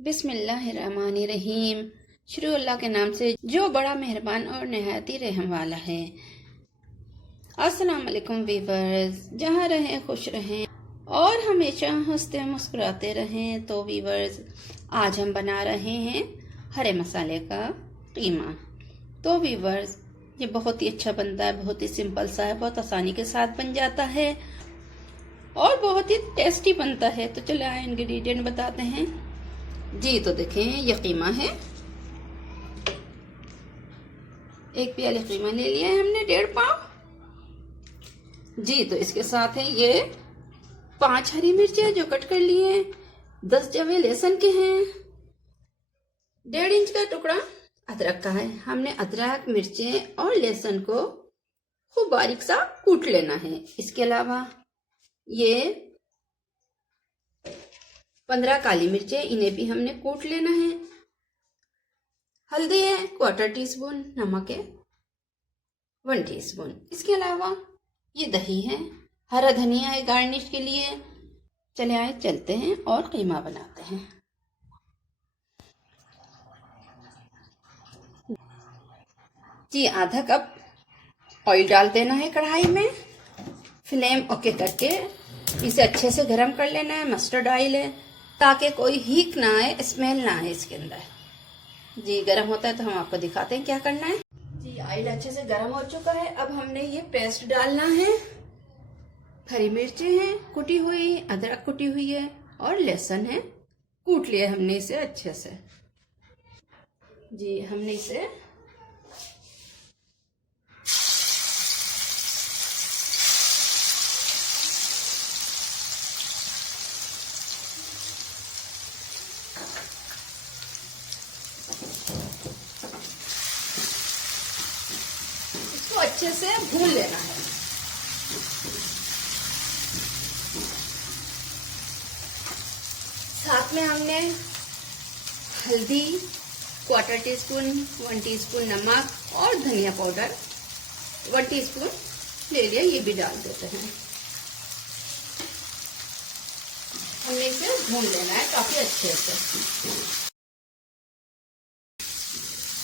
बिस्मिल्लाहिर्रहमानिर्रहीम। शुरू अल्लाह के नाम से जो बड़ा मेहरबान और नहायत ही रहम वाला है। अस्सलाम वालेकुम वीवर्स, जहाँ रहें खुश रहें और हमेशा हंसते मुस्कुराते रहें। तो वीवर्स, आज हम बना रहे हैं हरे मसाले का कीमा। तो वीवर्स, ये बहुत ही अच्छा बनता है, बहुत ही सिंपल सा है, बहुत आसानी के साथ बन जाता है और बहुत ही टेस्टी बनता है। तो चले आए इंग्रेडिएंट बताते हैं जी। तो देखें, ये कीमा है, एक प्याले कीमा ले लिया है हमने, 1.5 पाव जी। तो इसके साथ है ये 5 हरी मिर्चें जो कट कर लिए हैं, 10 जवे लहसुन के हैं, 1.5 इंच का टुकड़ा अदरक का है। हमने अदरक, मिर्चें और लहसुन को खूब बारीक सा कूट लेना है। इसके अलावा ये 15 काली मिर्चें, इन्हें भी हमने कूट लेना है। हल्दी है 1/4 टीस्पून, नमक है 1 टीस्पून। इसके अलावा ये दही है, हरा धनिया है गार्निश के लिए। चले आए चलते हैं और कीमा बनाते हैं। जी, आधा कप ऑयल डाल देना है कढ़ाई में। फ्लेम ओके करके इसे अच्छे से गर्म कर लेना है। मस्टर्ड ऑयल है, ताकि कोई हीक ना आए, स्मेल ना आए इसके अंदर। जी, गर्म होता है तो हम आपको दिखाते हैं क्या करना है। जी, ऑयल अच्छे से गर्म हो चुका है। अब हमने ये पेस्ट डालना है। हरी मिर्चें हैं कुटी हुई, अदरक कुटी हुई है और लहसुन है, कूट लिया हमने इसे अच्छे से। जी, हमने इसे अच्छे से भून लेना है। साथ में हमने हल्दी 1/4 टीस्पून, 1 टीस्पून नमक और धनिया पाउडर 1 टीस्पून ले लिया, ये भी डाल देते हैं। हमने इसे भून लेना है काफी अच्छे से।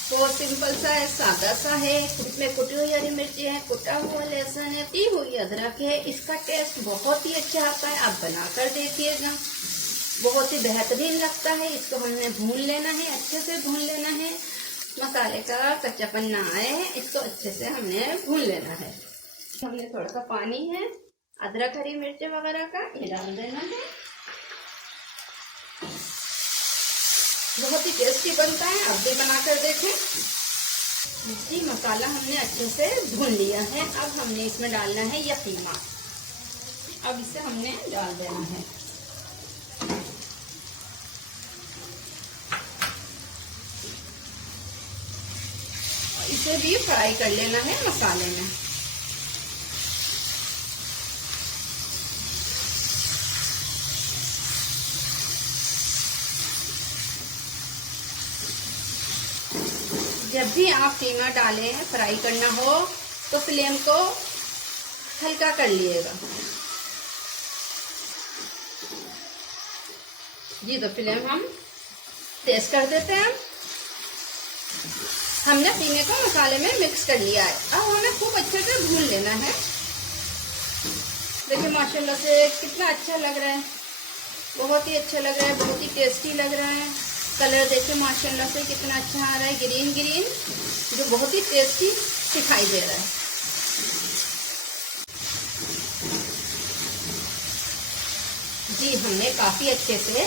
बहुत सिंपल सा है, सादा सा है। इसमें कुटी हुई हरी मिर्ची है, कुटा हुआ लहसुन है, कुटी हुई अदरक है। इसका टेस्ट बहुत ही अच्छा आता है, आप बनाकर देखिएगा, बहुत ही बेहतरीन लगता है। इसको हमने भून लेना है, अच्छे से भून लेना है, मसाले का कच्चापन ना आए, इसको अच्छे से हमने भून लेना है। हमने थोड़ा सा पानी है अदरक हरी मिर्ची वगैरह का, ये डाल देना है। बहुत ही टेस्टी बनता है, आप भी बनाकर देखें। जी, मसाला हमने अच्छे से भून लिया है। अब हमने इसमें डालना है यह कीमा। अब इसे हमने डाल देना है। इसे भी फ्राई कर लेना है मसाले में। जब भी आप कीमा डालें, फ्राई करना हो तो फ्लेम को हल्का कर लिएगा। जी, तो फ्लेम हम तेज कर देते हैं। हमने कीमे को मसाले में मिक्स कर लिया है। अब हमें खूब अच्छे से भून लेना है। देखिए माशाल्लाह से कितना अच्छा लग रहा है, बहुत ही अच्छा लग रहा है, बहुत ही टेस्टी लग रहा है। कलर देखिए माशाल्लाह से कितना अच्छा आ रहा है, ग्रीन ग्रीन, जो बहुत ही टेस्टी दिखाई दे रहा है। जी, हमने काफी अच्छे से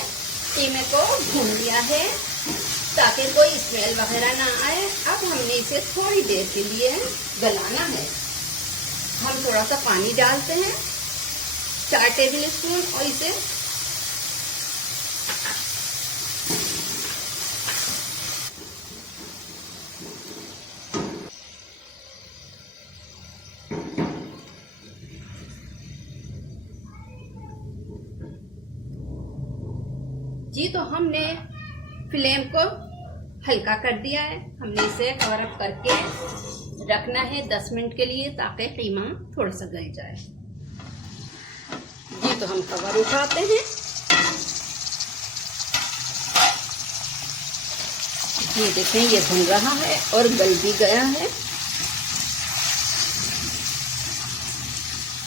कीमे को भून लिया है, ताकि कोई स्मेल वगैरह ना आए। अब हमने इसे थोड़ी देर के लिए गलाना है। हम थोड़ा सा पानी डालते हैं, 4 टेबल स्पून, और इसे जी, तो हमने फ्लेम को हल्का कर दिया है। हमने इसे कवर अप करके रखना है 10 मिनट के लिए, ताकि कीमा थोड़ा सा गल जाए। जी, तो हम कवर उठाते हैं। ये देखें, ये भुन रहा है और गल भी गया है।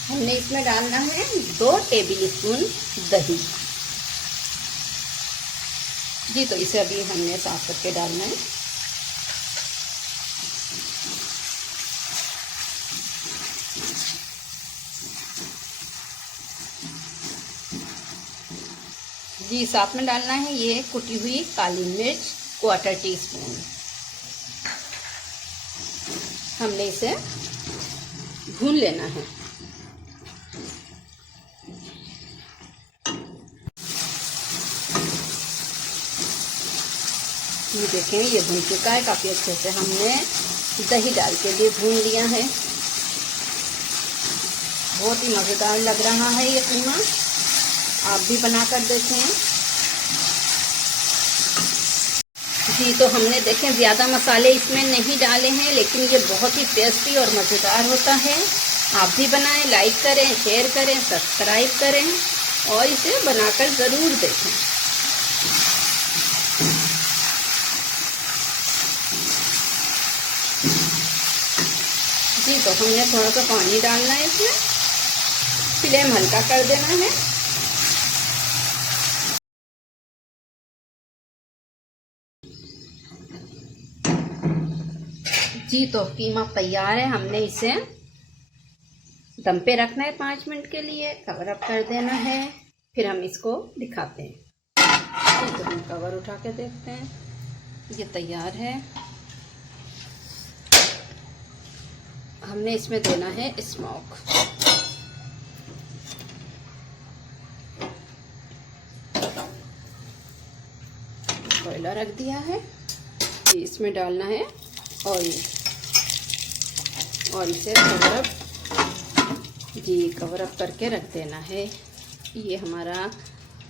हमने इसमें डालना है 2 टेबल स्पून दही। जी तो इसे अभी हमने साफ करके डालना है। जी साथ में डालना है ये कुटी हुई काली मिर्च 1/4 टीस्पून। हमने इसे भून लेना है। ये देखें, ये भून चुका है काफ़ी अच्छे से। हमने दही डाल के भी भून लिया है। बहुत ही मज़ेदार लग रहा है ये कीमा, आप भी बनाकर देखें। जी तो हमने देखें ज़्यादा मसाले इसमें नहीं डाले हैं, लेकिन ये बहुत ही टेस्टी और मज़ेदार होता है। आप भी बनाएं, लाइक करें, शेयर करें, सब्सक्राइब करें और इसे बनाकर ज़रूर देखें। जी तो हमने थोड़ा सा पानी डालना है इसमें, फ्लेम हल्का कर देना है। जी तो कीमा तैयार है। हमने इसे दम पे रखना है 5 मिनट के लिए, कवर अप कर देना है, फिर हम इसको दिखाते हैं। जी तो हम कवर उठा के देखते हैं, ये तैयार है। हमने इसमें देना है स्मोक। कोयला रख दिया है। इसमें डालना है ऑयल और इसे कवर अप, जी कवर अप करके रख देना है। ये हमारा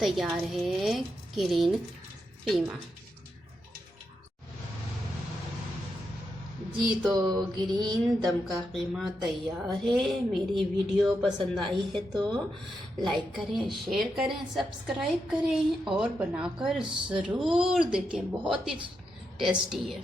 तैयार है ग्रीन कीमा। जी तो ग्रीन दम का कीमा तैयार है। मेरी वीडियो पसंद आई है तो लाइक करें, शेयर करें, सब्सक्राइब करें और बनाकर ज़रूर देखें, बहुत ही टेस्टी है।